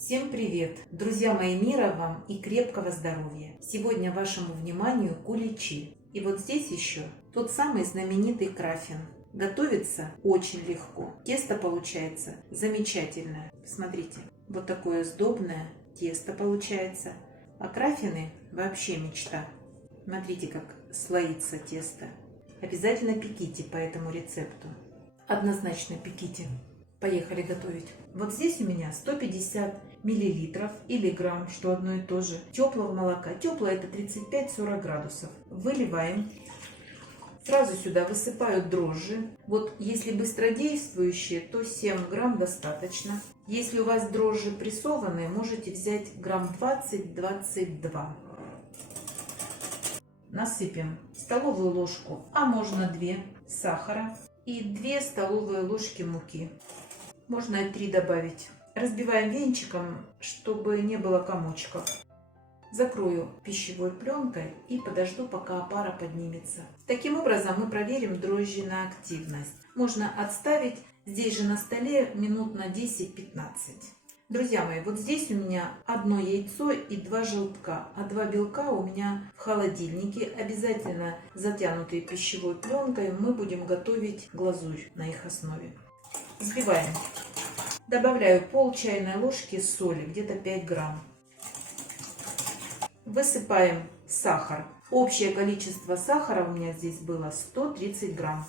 Всем привет! Друзья мои, мира вам и крепкого здоровья! Сегодня вашему вниманию куличи. И вот здесь еще тот самый знаменитый краффин. Готовится очень легко. Тесто получается замечательное. Смотрите, вот такое сдобное тесто получается. А краффины вообще мечта. Смотрите, как слоится тесто. Обязательно пеките по этому рецепту. Однозначно пеките. Поехали готовить. Вот здесь у меня 150 миллилитров или грамм, что одно и то же, теплого молока. Теплое это 35-40 градусов. Выливаем. Сразу сюда высыпаю дрожжи. Вот если быстродействующие, то 7 грамм достаточно. Если у вас дрожжи прессованные, можете взять грамм 20-22. Насыпем столовую ложку, а можно 2 сахара и 2 столовые ложки муки. Можно и 3 добавить. Разбиваем венчиком, чтобы не было комочков. Закрою пищевой пленкой и подожду, пока опара поднимется. Таким образом мы проверим дрожжи на активность. Можно отставить здесь же на столе минут на 10-15. Друзья мои, вот здесь у меня 1 яйцо и 2 желтка, а 2 белка у меня в холодильнике, обязательно затянутые пищевой пленкой. Мы будем готовить глазурь на их основе. Взбиваем. Добавляю пол чайной ложки соли, где-то 5 грамм. Высыпаем сахар. Общее количество сахара у меня здесь было 130 грамм.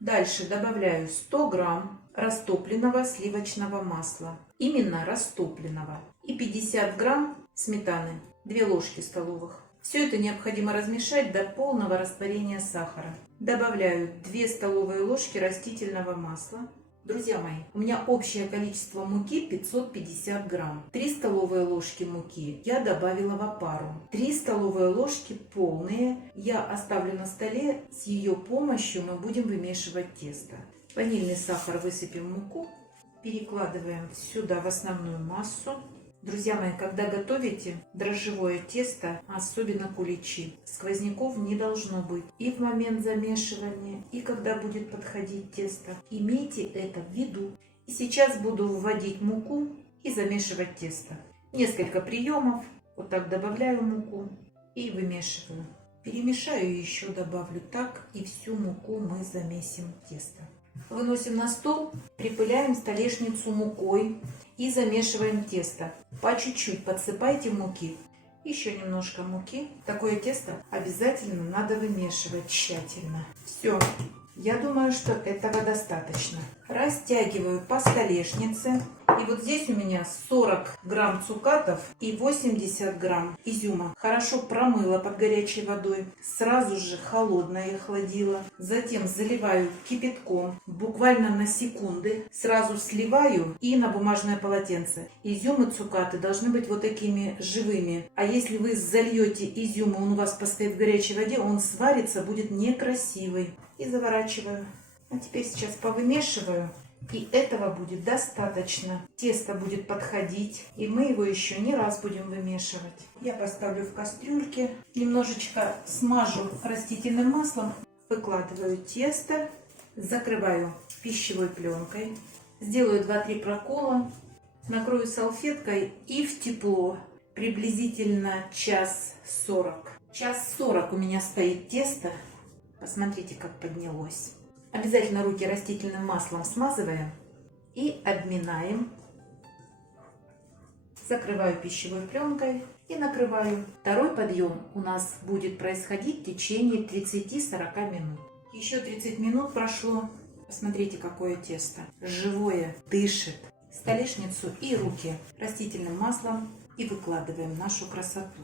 Дальше добавляю 100 грамм растопленного сливочного масла. Именно растопленного. И 50 грамм сметаны. 2 ложки столовых. Все это необходимо размешать до полного растворения сахара. Добавляю 2 столовые ложки растительного масла. Друзья мои, у меня общее количество муки 550 грамм. 3 столовые ложки муки я добавила в опару. 3 столовые ложки полные я оставлю на столе. С ее помощью мы будем вымешивать тесто. Ванильный сахар высыпем в муку. Перекладываем сюда в основную массу. Друзья мои, когда готовите дрожжевое тесто, особенно куличи, сквозняков не должно быть и в момент замешивания, и когда будет подходить тесто. Имейте это в виду. И сейчас буду вводить муку и замешивать тесто. Несколько приемов. Вот так добавляю муку и вымешиваю. Перемешаю и еще добавлю так, и всю муку мы замесим в тесто. Выносим на стол, припыляем столешницу мукой и замешиваем тесто. По чуть-чуть подсыпайте муки. Еще немножко муки. Такое тесто обязательно надо вымешивать тщательно. Все. Я думаю, что этого достаточно. Растягиваю по столешнице. И вот здесь у меня 40 грамм цукатов и 80 грамм изюма. Хорошо промыла под горячей водой. Сразу же холодное охладила. Затем заливаю кипятком буквально на секунды. Сразу сливаю и на бумажное полотенце. Изюм и цукаты должны быть вот такими живыми. А если вы зальете изюм, он у вас постоит в горячей воде, он сварится, будет некрасивый. И заворачиваю. А теперь сейчас повымешиваю. И этого будет достаточно. Тесто будет подходить. И мы его еще не раз будем вымешивать. Я поставлю в кастрюльке. Немножечко смажу растительным маслом. Выкладываю тесто. Закрываю пищевой пленкой. Сделаю 2-3 прокола. Накрою салфеткой и в тепло. Приблизительно 1:40. 1:40 у меня стоит тесто. Посмотрите, как поднялось. Обязательно руки растительным маслом смазываем и обминаем. Закрываю пищевой пленкой и накрываю. Второй подъем у нас будет происходить в течение 30-40 минут. Еще 30 минут прошло. Посмотрите, какое тесто. Живое, дышит. Столешницу и руки растительным маслом и выкладываем нашу красоту.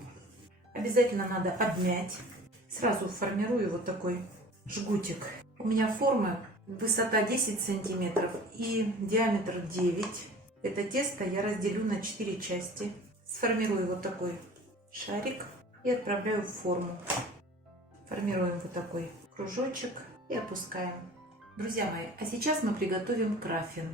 Обязательно надо обмять. Сразу формирую вот такой жгутик. У меня форма высота 10 сантиметров и диаметр 9. Это тесто я разделю на 4 части. Сформирую вот такой шарик и отправляю в форму. Формируем вот такой кружочек и опускаем. Друзья мои, а сейчас мы приготовим краффин.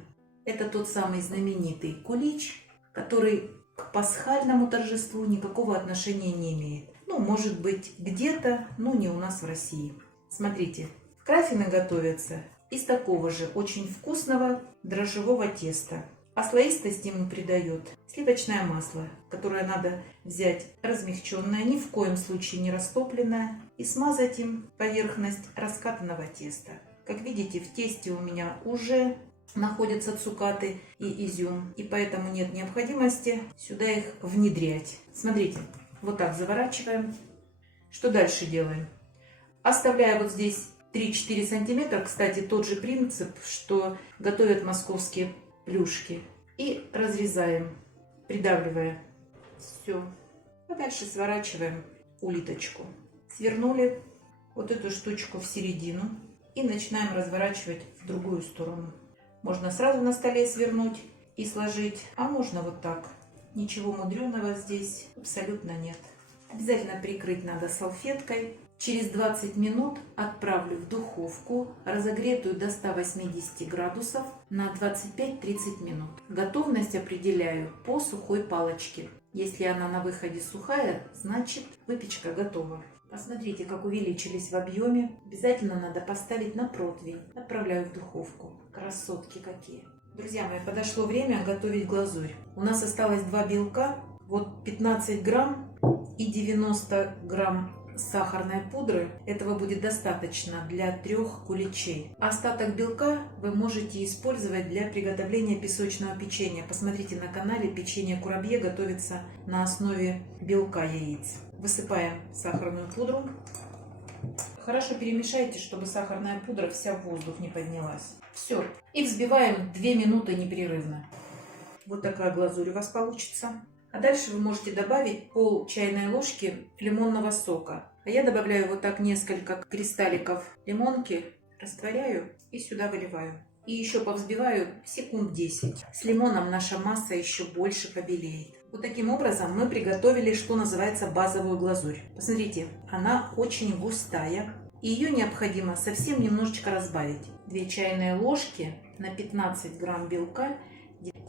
Это тот самый знаменитый кулич, который к пасхальному торжеству никакого отношения не имеет. Ну, может быть, где-то, но не у нас в России. Смотрите, краффины готовятся из такого же очень вкусного дрожжевого теста. А слоистость ему придает сливочное масло, которое надо взять размягченное, ни в коем случае не растопленное, и смазать им поверхность раскатанного теста. Как видите, в тесте у меня уже находятся цукаты и изюм, и поэтому нет необходимости сюда их внедрять. Смотрите, вот так заворачиваем. Что дальше делаем? Оставляю вот здесь 3-4 сантиметра, кстати, тот же принцип, что готовят московские плюшки. И разрезаем, придавливая. Все. А дальше сворачиваем улиточку. Свернули вот эту штучку в середину и начинаем разворачивать в другую сторону. Можно сразу на столе свернуть и сложить, а можно вот так. Ничего мудреного здесь абсолютно нет. Обязательно прикрыть надо салфеткой. Через 20 минут отправлю в духовку, разогретую до 180 градусов, на 25-30 минут. Готовность определяю по сухой палочке. Если она на выходе сухая, значит выпечка готова. Посмотрите, как увеличились в объеме. Обязательно надо поставить на противень. Отправляю в духовку. Красотки какие! Друзья мои, подошло время готовить глазурь. У нас осталось 2 белка. Вот 15 грамм и 90 грамм сахарной пудры. Этого будет достаточно для 3 куличей. Остаток белка вы можете использовать для приготовления песочного печенья. Посмотрите на канале, печенье курабье готовится на основе белка яиц. Высыпаем сахарную пудру. Хорошо перемешайте, чтобы сахарная пудра вся в воздух не поднялась. Все. И взбиваем 2 минуты непрерывно. Вот такая глазурь у вас получится. А дальше вы можете добавить пол чайной ложки лимонного сока. А я добавляю вот так несколько кристалликов лимонки, растворяю и сюда выливаю. И еще повзбиваю секунд 10. С лимоном наша масса еще больше побелеет. Вот таким образом мы приготовили, что называется, базовую глазурь. Посмотрите, она очень густая. И ее необходимо совсем немножечко разбавить. 2 чайные ложки на 15 грамм белка.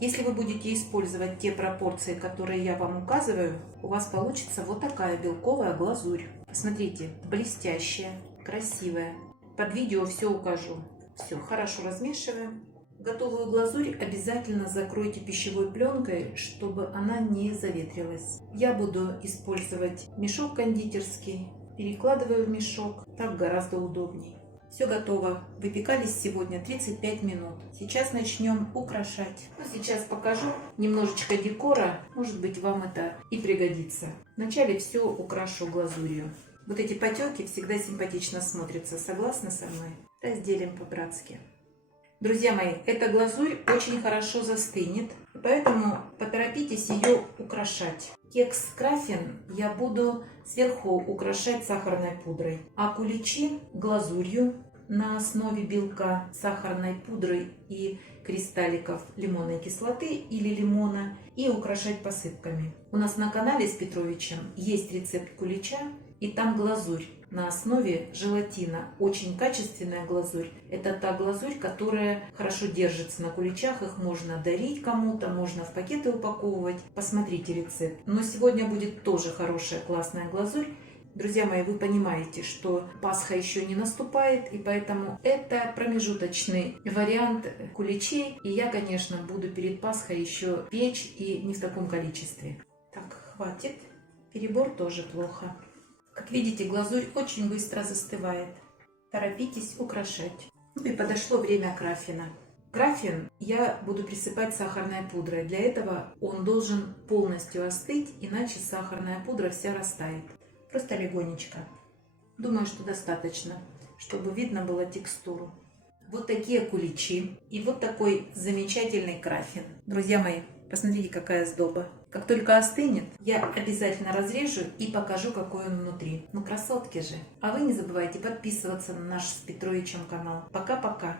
Если вы будете использовать те пропорции, которые я вам указываю, у вас получится вот такая белковая глазурь. Посмотрите, блестящая, красивая. Под видео все укажу. Все, хорошо размешиваем. Готовую глазурь обязательно закройте пищевой пленкой, чтобы она не заветрилась. Я буду использовать мешок кондитерский. Перекладываю в мешок, так гораздо удобней. Все готово. Выпекались сегодня 35 минут. Сейчас начнем украшать. Сейчас покажу немножечко декора. Может быть, вам это и пригодится. Вначале все украшу глазурью. Вот эти потеки всегда симпатично смотрятся. Согласны со мной? Разделим по-братски. Друзья мои, эта глазурь очень хорошо застынет, поэтому поторопитесь ее украшать. Кекс краффин я буду сверху украшать сахарной пудрой, а куличи глазурью на основе белка, сахарной пудры и кристалликов лимонной кислоты или лимона и украшать посыпками. У нас на канале с Петровичем есть рецепт кулича, и там глазурь на основе желатина. Очень качественная глазурь. Это та глазурь, которая хорошо держится на куличах. Их можно дарить кому-то, можно в пакеты упаковывать. Посмотрите рецепт. Но сегодня будет тоже хорошая, классная глазурь. Друзья мои, вы понимаете, что Пасха еще не наступает, и поэтому это промежуточный вариант куличей. И я, конечно, буду перед Пасхой еще печь, и не в таком количестве. Так, хватит. Перебор тоже плохо. Как видите, глазурь очень быстро застывает. Торопитесь украшать. И подошло время краффина. Краффин я буду присыпать сахарной пудрой. Для этого он должен полностью остыть, иначе сахарная пудра вся растает. Просто легонечко. Думаю, что достаточно, чтобы видно было текстуру. Вот такие куличи и вот такой замечательный краффин. Друзья мои, посмотрите, какая сдоба. Как только остынет, я обязательно разрежу и покажу, какой он внутри. Ну, красотки же! А вы не забывайте подписываться на наш с Петровичем канал. Пока-пока!